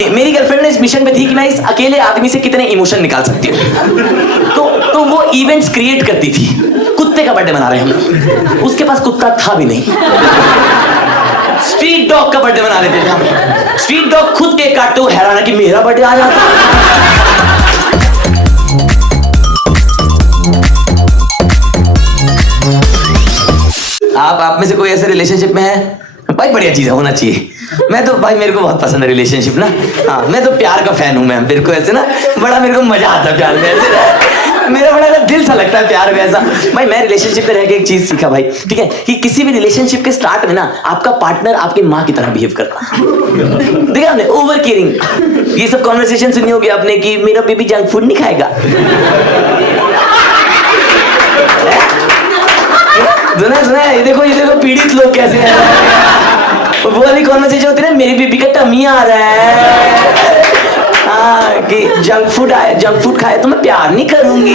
मेरी गर्लफ्रेंड ने इस मिशन पे थी कि मैं इस अकेले आदमी से कितने इमोशन निकाल सकती हूँ। तो वो इवेंट्स क्रिएट करती थी। कुत्ते का बर्थडे मना रहे हम, उसके पास कुत्ता था भी नहीं। स्ट्रीट डॉग का बर्थडे मना लेते थे हम। स्ट्रीट डॉग खुद केक काटते हुए हैरान है कि मेरा बर्थडे आ जाता। आप में से कोई ऐसे रिलेशनशिप में है? भाई बढ़िया चीज है, होना चाहिए। मैं तो भाई मेरे को बहुत पसंद है रिलेशनशिप ना। हाँ, मैं तो प्यार का फैन हूँ। मैं मेरे को ऐसे ना बड़ा मेरे को मजा आता है प्यार में। ऐसे मेरा बड़ा दिल सा लगता है प्यार में ऐसा। भाई मैं रिलेशनशिप में रह के एक चीज सीखा भाई, ठीक है, कि किसी भी रिलेशनशिप के स्टार्ट में ना आपका पार्टनर आपकी माँ की तरह बिहेव करता है। देखा आपने, ओवर केयरिंग। ये सब कॉन्वर्सेशन सुनी होगी आपने कि मेरा बेबी जंक फूड नहीं खाएगा। सुना ये देखो पीड़ित लोग कैसे हैं। वो वाली कॉन्वर्सेशन होती है ना, मेरी बेबी का टमी आ रहा है। हाँ, कि जंक फूड खाए तो मैं प्यार नहीं करूंगी।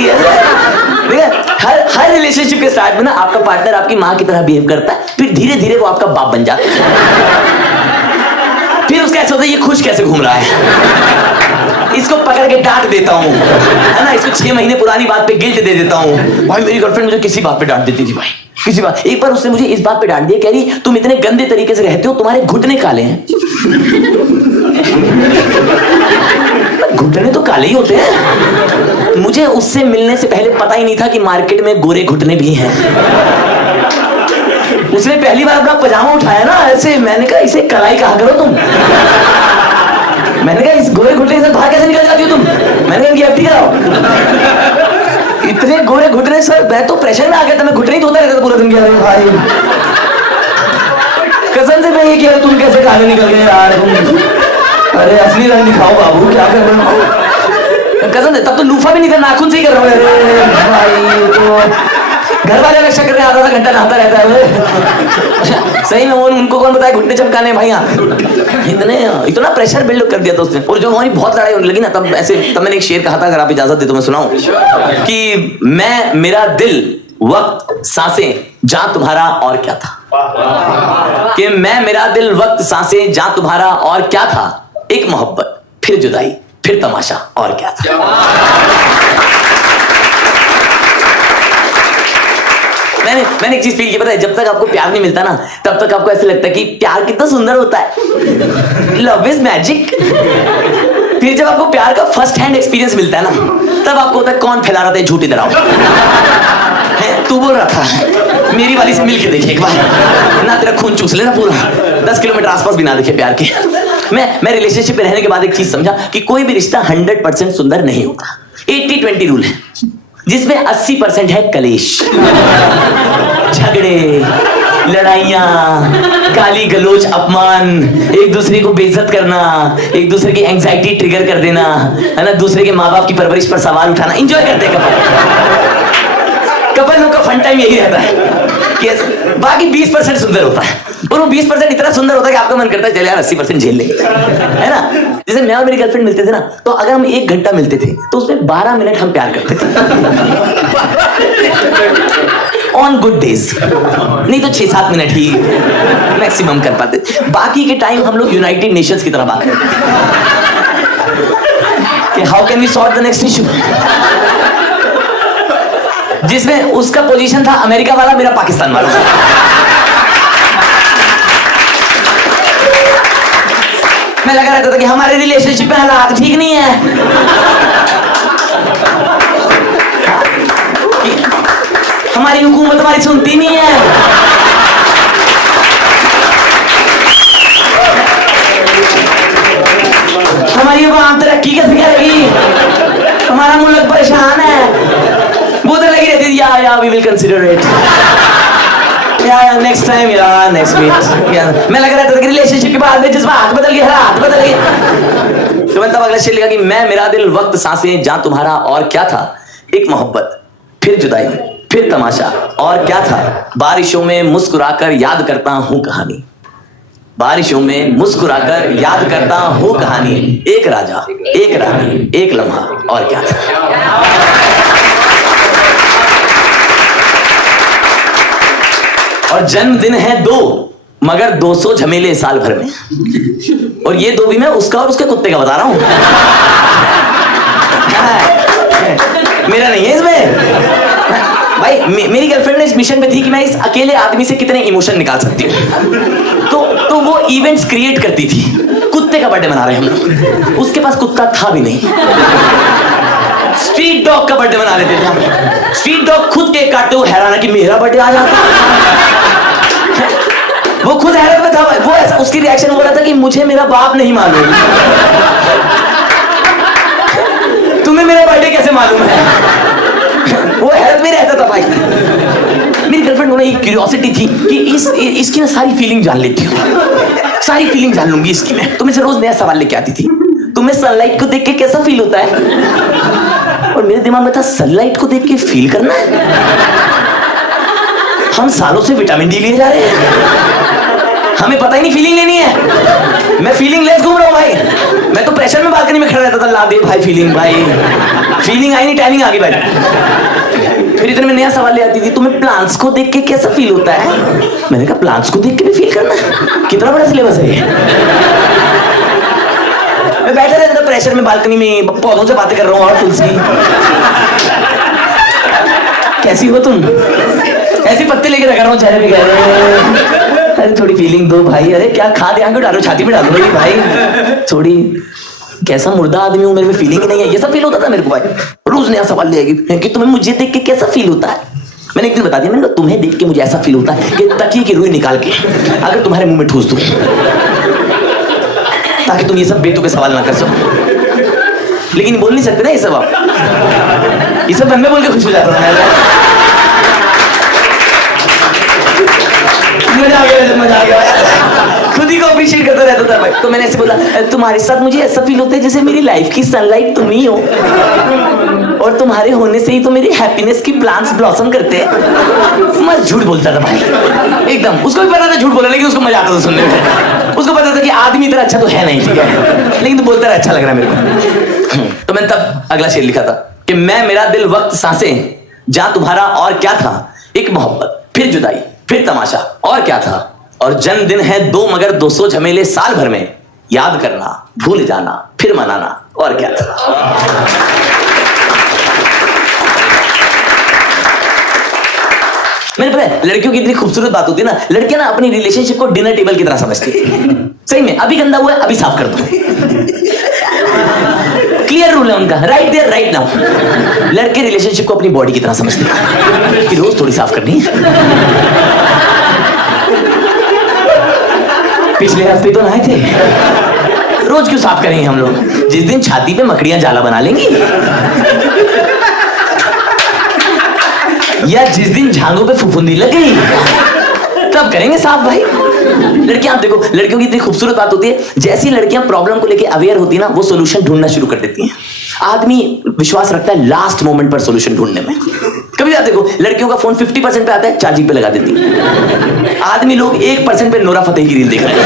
हर रिलेशनशिप के स्टार्ट में ना आपका पार्टनर आपकी माँ की तरह बिहेव करता है, फिर धीरे धीरे वो आपका बाप बन जाता है। फिर उसका ऐसा होता है, ये खुश कैसे घूम रहा है, इसको पकड़ के डांट देता हूँ, है ना, इसको 6 महीने पुरानी बात पे गिल्ट दे देता हूँ। भाई मेरी गर्लफ्रेंड मुझे किसी बात पे डांट देती थी भाई, किसी बात। एक बार उसने मुझे इस बात पे डांट दिया, कह रही तुम इतने गंदे तरीके से रहते हो, तुम्हारे घुटने काले हैं। घुटने तो काले ही होते हैं। मुझे उससे मिलने से पहले पता ही नहीं था कि मार्केट में गोरे घुटने भी हैं। उसने पहली बार अपना पजामा उठाया ना ऐसे, मैंने कहा इसे कलाई कहा करो तुम। मैंने कहा इस गोरे घुटने से बाहर कैसे निकल जाती हो तुम? मैंने कहा एफटी कराओ। इतने गोरे घुटने सर, मैं तो प्रेशर में आ गया था, मैं घुटने ही धोता रहता था पूरा दिन। क्या भाई कसम से मैं ये किया, तुम कैसे काले निकल गए यार। अरे असली रंग दिखाओ बाबू, क्या कर रहे हो? कसम से तब तो लूफा भी नहीं था, नाखून से ही कर रहा हूँ। अरे भाई तो घर वाले रक्षा करने आधा घंटा नहाता रहता है। सही में उनको कौन बताए घुटने चमकाने भाई। इतना प्रेशर बिल्ड कर दिया था उसने। और जो हमारी बहुत लड़ाई होने लगी ना, तब मैंने एक शेर कहा था, अगर आप इजाजत दे तो मैं सुनाऊं कि मेरा दिल वक्त सांसें जा तुम्हारा और क्या था। कि मेरा दिल वक्त सांसें जा तुम्हारा और क्या था, एक मोहब्बत फिर जुदाई फिर तमाशा और क्या था। मैंने एक चीज फील की, पता है, जब तक आपको प्यार नहीं मिलता ना, तब तक आपको ऐसे लगता है कि प्यार कितना सुंदर होता है, लव इज मैजिक। फिर जब आपको प्यार का फर्स्ट हैंड एक्सपीरियंस मिलता है ना, तब आपको होता है कौन फैला रहा था झूठी दराव है। तू बोल रहा था मेरी वाली से मिलके देखे एक बार ना, तेरा खून चूस लेना पूरा, 10 किलोमीटर आसपास भी ना देखे प्यार के। मैं रिलेशनशिप में रहने के बाद एक चीज समझा कि कोई भी रिश्ता 100% सुंदर नहीं होता। 80-20 रूल है, जिसमें 80% है कलेश, झगड़े, लड़ाइयाँ, गाली गलोच, अपमान, एक दूसरे को बेइज्जत करना, एक दूसरे की एंजाइटी ट्रिगर कर देना, है ना, दूसरे के माँ बाप की परवरिश पर सवाल उठाना। एंजॉय करते हैं कपल लोग का फन टाइम यही रहता है कि बाकी 20% सुंदर होता है, और वो 20% इतना सुंदर होता है कि आपका मन करता है चल यार 80% झेल ले, है ना। जैसे मैं और मेरी गर्लफ्रेंड मिलते थे ना, तो अगर हम 1 घंटा मिलते थे तो उसमें 12 मिनट हम प्यार करते थे। ऑन गुड डेज, नहीं तो 6-7 मिनट ही मैक्सिमम कर पाते। बाकी के टाइम हम लोग यूनाइटेड नेशंस की तरह बात करते कि how can we sort the next issue, जिसमें उसका पोजीशन था अमेरिका वाला, मेरा पाकिस्तान वाला। मैं लगा रहता था कि हमारे रिलेशनशिप में हालात ठीक नहीं है, हमारी हुकूमत हमारी सुनती नहीं है, हमारी आवाम तरक्की कैसे करेगी, हमारा मुल्क परेशान है। वो तो लगी रहती थी या वी विल कंसीडर इट, या नेक्स्ट टाइम, या नेक्स्ट वीक। मैं लग रहा था कि रिलेशनशिप के बाद में जज्बात बदल गए, हालात बदल गए। तो मैंने तब अगला शेर लिखा कि मेरा दिल वक्त सांसें जा तुम्हारा और क्या था, एक मोहब्बत फिर जुदाई फिर तमाशा और क्या था। बारिशों में मुस्कुराकर याद करता हूँ कहानी, बारिशों में मुस्कुराकर याद करता हूँ कहानी, एक राजा एक रानी एक लम्हा और क्या था। और जन्मदिन है 2, मगर 200 झमेले साल भर में, और ये दो भी मैं उसका और उसके कुत्ते का बता रहा हूं। मेरा नहीं है इसमें भाई। मेरी गर्लफ्रेंड ने इस मिशन पे थी कि मैं इस अकेले आदमी से कितने इमोशन निकाल सकती हूँ, तो वो इवेंट्स क्रिएट करती थी। कुत्ते का बर्थडे मना रहे हम लोग, उसके पास कुत्ता था भी नहीं। स्ट्रीट डॉग का बर्थडे मना रहे थे हम। स्ट्रीट डॉग खुद केक काटते हुए हैरान है कि मेरा बर्थडे आ जाता। वो खुद हैरत में था। वो उसकी रिएक्शन हो रहा था कि मुझे मेरा बाप नहीं मालूम, तुम्हें मेरा बर्थडे कैसे मालूम है। वो हैरत में रहता था भाई। मेरी गर्लफ्रेंड को ना एक क्यूरियोसिटी थी कि इसकी ना सारी फीलिंग जान लेती हूँ, सारी फीलिंग जान लूंगी इसकी मैं। तो मुझसे रोज नया सवाल लेके आती थी, तुम्हें सनलाइट को देख के कैसा फील होता है? और मेरे दिमाग में था सनलाइट को देख के फील करना है? हम सालों से विटामिन डी लिए जा रहे हैं, हमें पता ही नहीं फीलिंग लेनी है। मैं फीलिंग लेस घूम रहा हूं भाई। मैं तो प्रेशर में बालकनी में खड़ा रहता था, ला दे भाई फीलिंग, भाई फीलिंग आई नहीं, टाइमिंग आ गई भाई। फिर इतने में नया सवाल ले आती थी, तुम्हें प्लांट्स को देख के कैसा फील होता है? मैंने कहा प्लांट्स को देख के भी फील करना है? कितना बड़ा सिलेबस है ये। मैं बैठा रहता था प्रेशर में बालकनी में, पौधों से बातें कर रहा हूँ। और तुलसी कैसी हो तुम? ऐसी पत्ते लेके रखा रहा हूँ चेहरे पे, कह रहे अरे थोड़ी फीलिंग दो भाई। अरे क्या खाद यहाँ क्यों डालो, छाती में डाल दो भाई थोड़ी। कैसा मुर्दा आदमी हूँ, मेरे में फीलिंग ही नहीं है। ये सब फील होता था मेरे को भाई। रोज नया सवाल ले आएगी कि तुम्हें मुझे देख के कैसा फील होता है। मैंने एक दिन बता दिया, मैंने कहा तुम्हें देख के मुझे ऐसा फील होता है कि तकिए की रुई निकाल के अगर तुम्हारे मुंह में ठूस दूं, ताकि तुम ये सब बेतुके सवाल ना कर सको। लेकिन बोल नहीं सकते ना ये सब आप। ये सब मैं बोल के खुश हो जाता था। मजा आ गया, खुद ही को अप्रिशिएट करता रहता था भाई। तो मैंने ऐसे बोला, तुम्हारे साथ मुझे ऐसा फील होता है जैसे मेरी लाइफ की सनलाइट तुम ही हो, और तुम्हारे होने से ही तो मेरी हैप्पीनेस की प्लांट्स ब्लॉसम करते हैं। मस्त झूठ बोलता था भाई एकदम। उसको भी पता था झूठ बोला, लेकिन उसको मजा आता था सुनने में। उसको पता था कि आदमी इतना अच्छा तो है नहीं, ठीक है, लेकिन तो बोलता रहा अच्छा लग रहा है मेरे को। तो मैंने तब अगला शेर लिखा था कि मैं मेरा दिल वक्त सांसें जहां तुम्हारा और क्या था, एक मोहब्बत फिर जुदाई फिर तमाशा और क्या था, और जन्मदिन है दो मगर 200 झमेले साल भर में, याद करना भूल जाना फिर मनाना और क्या था। मैंने पता है लड़कियों की इतनी खूबसूरत बात होती है ना, लड़कियां ना अपनी रिलेशनशिप को डिनर टेबल की तरह समझती है। सही में, अभी गंदा हुआ है अभी साफ कर दो, क्लियर रूल है उनका, राइट देयर राइट नाउ। लड़के रिलेशनशिप को अपनी बॉडी की तरह समझते हैं कि रोज थोड़ी साफ करनी है। पिछले हफ्ते तो नहाए थे, रोज क्यों साफ करेंगे हम लोग? जिस दिन छाती पे मकड़ियां जाला बना लेंगी, या जिस दिन झांगों पे फुफुंदी लग गई, तब करेंगे साफ भाई। लड़कियां, आप देखो लड़कियों की इतनी खूबसूरत बात होती है, जैसी लड़कियां प्रॉब्लम को लेके अवेयर होती है ना, वो सोल्यूशन ढूंढना शुरू कर देती हैं। आदमी विश्वास रखता है लास्ट मोमेंट पर सोल्यूशन ढूंढने में। कभी आप देखो लड़कियों का फोन 50% पे आता है, चार्जिंग पे लगा देती है। आदमी लोग 1% पे नोरा फतेही की रील देख रहे हैं।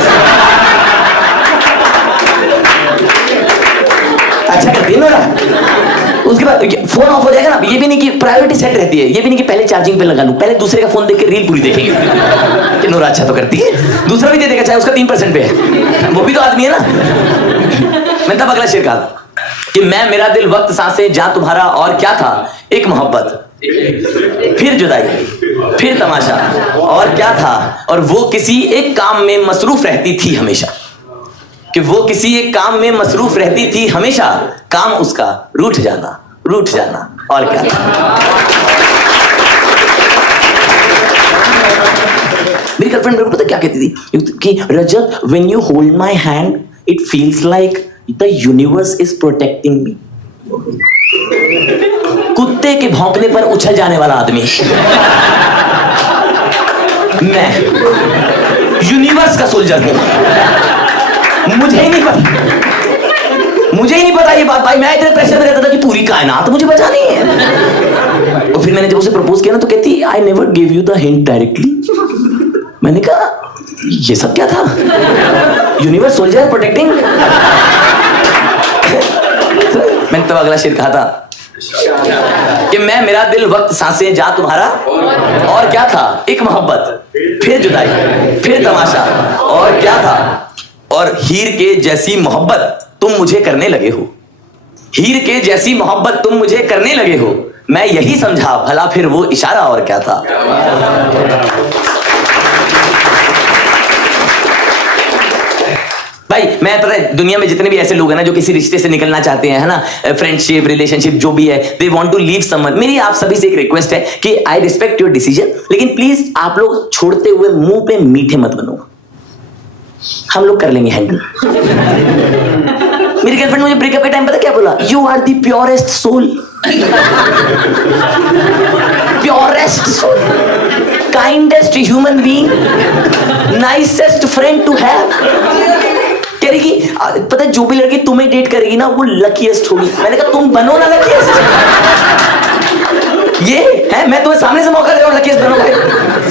अच्छा करती है नोरा, उसके बाद फोन ऑफ हो जाएगा ना, ये भी नहीं कि प्रायोरिटी सेट रहती है, ये भी नहीं कि पहले चार्जिंग पे लगा लूं, पहले दूसरे का फोन देख के रील पूरी देखेंगे कि नोरा अच्छा तो करती है, दूसरा भी दे देगा चाहे उसका 3% पे है, वो भी तो आदमी है ना। मैं तब अगला शेर कहा कि मैं मेरा दिल वक्त सांसें जहां तुम्हारा और क्या था, एक मोहब्बत फिर जुदाई फिर तमाशा और क्या था, और वो किसी एक काम में मसरूफ रहती थी हमेशा, कि वो किसी एक काम में मसरूफ रहती थी हमेशा, काम उसका रूठ जाना और क्या था। मेरी गर्लफ्रेंड मेरे को पता क्या कहती थी कि Rajat, when you hold my hand it feels like the universe is protecting me. कुत्ते के भौंकने पर उछल जाने वाला आदमी मैं यूनिवर्स का सोल्जर हूं। मुझे ही नहीं पता ये बात भाई। मैं इतने प्रेशर में रहता था कि पूरी कायनात मुझे बचानी है। और फिर मैंने जब उसे प्रपोज किया ना, तो कहती I never give you the hint directly. मैंने कहा ये सब क्या था? Universe soldier protecting. मैंने तब अगला शेर कहा था कि मैं मेरा दिल वक्त सांसें जा तुम्हारा और क्या था, एक मोहब्बत फिर जुदाई फिर तमाशा और क्या था, और हीर के जैसी मोहब्बत तुम मुझे करने लगे हो, हीर के जैसी मोहब्बत तुम मुझे करने लगे हो, मैं यही समझा भला फिर वो इशारा और क्या था। भाई मैं पता है दुनिया में जितने भी ऐसे लोग हैं ना जो किसी रिश्ते से निकलना चाहते हैं, है ना, फ्रेंडशिप रिलेशनशिप जो भी है, they want to leave someone, मेरी आप सभी से एक रिक्वेस्ट है कि आई रिस्पेक्ट योर डिसीजन, लेकिन प्लीज आप लोग छोड़ते हुए मुंह पे मीठे मत बनो, हम लोग कर लेंगे हैंडल। मेरी गर्लफ्रेंड मुझे ब्रेकअप के टाइम पता क्या बोला, you are the purest soul, purest soul, kindest human being, nicest friend to have. कह रही कि पता है जो भी लड़की तुम्हें डेट करेगी ना वो लकीएस्ट होगी। मैंने कहा तुम बनो ना लकीएस्ट, ये है मैं तुम्हें सामने से मौका दे रहा हूं लकीएस्ट बनो भाई।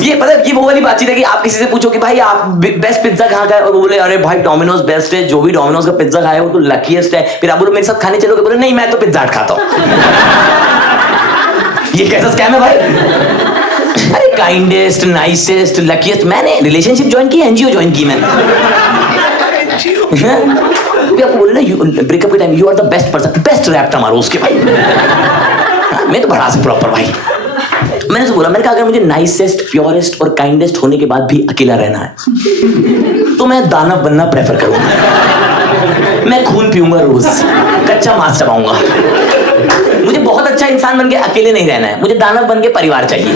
ये पता है ये वो वाली बातचीत है कि आप किसी से पूछो कि भाई आप बेस्ट पिज्जा कहाँ का है, और वो बोले अरे भाई डोमिनोज बेस्ट है, जो भी डोमिनोज का पिज्जा खाया वो तो लकीएस्ट है। फिर आप बोलो मेरे साथ खाने चलोगे, बोले नहीं मैं तो पिज्जा हट खाता हूं। ये कैसा स्कैम है भाई? अरे काइंडेस्ट नाइसेस्ट लकीएस्ट, मैंने रिलेशनशिप ज्वाइन की, एनजीओ ज्वाइन की मैंने। आपको बोले ना ब्रेकअप के time you are the best person, best रैप मारो उसके भाई। मैं तो बड़ा से प्रॉपर भाई। मैंने तो बोला, मैंने कहा अगर मुझे नाइसेस्ट प्योरेस्ट और काइंडेस्ट होने के बाद भी अकेला रहना है तो मैं दानव बनना प्रेफर करूंगा। मैं खून पीऊंगा रोज, कच्चा मांस चबाऊंगा। मुझे बहुत अच्छा इंसान बन के अकेले नहीं रहना है, मुझे दानव बन के परिवार चाहिए।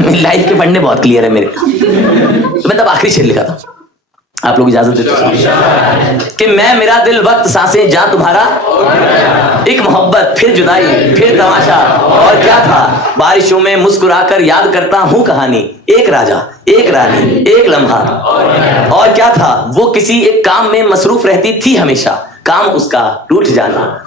मेरी लाइफ के पढ़ने बहुत क्लियर है मेरे। मैं तब आखिरी शेर लिखा था, आप लोग इजाजत देते हो कि मैं मेरा दिल वक्त सांसें जा तुम्हारा, एक मोहब्बत फिर जुदाई फिर तमाशा और क्या था, बारिशों में मुस्कुराकर याद करता हूँ कहानी, एक राजा एक रानी एक लम्हा और क्या था, वो किसी एक काम में मसरूफ रहती थी हमेशा, काम उसका रूठ जाना।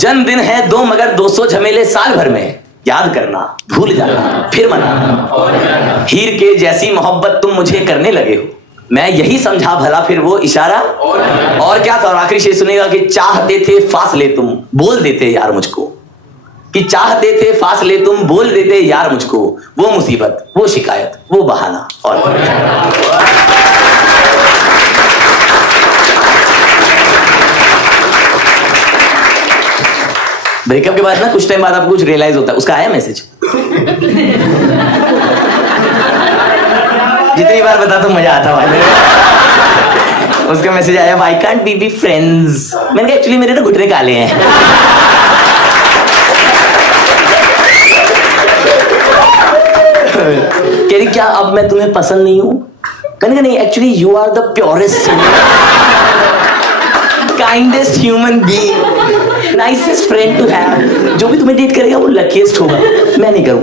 जन्मदिन है दो मगर 200 झमेले साल भर में, याद करना भूल जाना फिर मनाना, हीर के जैसी मोहब्बत तुम मुझे करने लगे हो, मैं यही समझा भला फिर वो इशारा और क्या था। और आखिरी शेर सुनेगा कि चाहते थे फासले तुम बोल देते यार मुझको, कि चाहते थे फासले तुम बोल देते यार मुझको, वो मुसीबत वो शिकायत वो बहाना और ब्रेकअप के बाद ना कुछ टाइम बाद आपको कुछ रियलाइज होता है। उसका आया मैसेज? जितनी बार बता तो मजा आता भाई। उसका मैसेज आया, why can't we be friends. मैंने कहा एक्चुअली मेरे ना घुटने काले हैं। कह रही क्या अब मैं तुम्हें पसंद नहीं हूं? मैंने कहा नहीं, actually you are the purest kindest human being, nicest friend to have. जो भी तुम्हें डेट करेगा वो लकीएस्ट होगा, मैं नहीं करूं।